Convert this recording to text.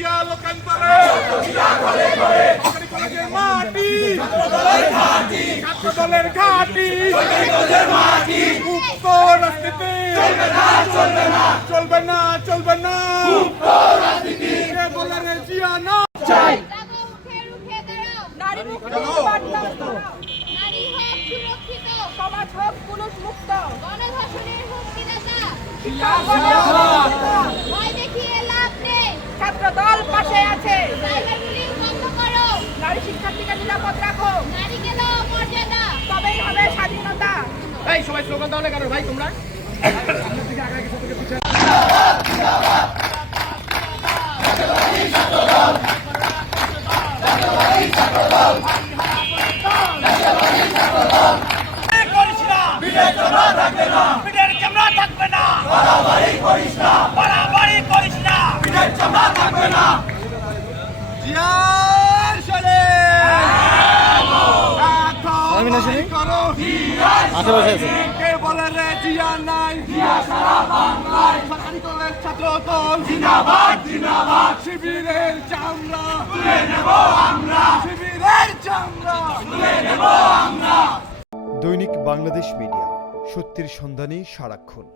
জিয়া লোকান্তরে সরকারি কলেজের মাটি ছাত্র দলের ঘাঁটি মুক্ত রাজনীতি চলবে না কে বলে রে জিয়া না চাই নারী মুক্ত বার্তা নারী হোক সুরক্ষিত সমাজ হোক পুরুষ মুক্ত গণধর্ষণের হুমকিদাতা ভয় দেখিয়ে লাভ নেই ছাত্র দল পাশে আছে সাইবার বুলিং বন্ধ করো নারী শিক্ষার্থীকে নিরাপদ রাখো নারীকে দাও মর্যাদা তবেই হবে স্বাধীনতা। এই সবাই স্লোগান দাও না কেন ভাই তোমরা শিবিরের চামড়া তুলে নেব আমরা শিবিরের চামড়া তুলে নেব আমরা। দৈনিক বাংলাদেশ মিডিয়া, সত্যের সন্ধানে সারাক্ষণ।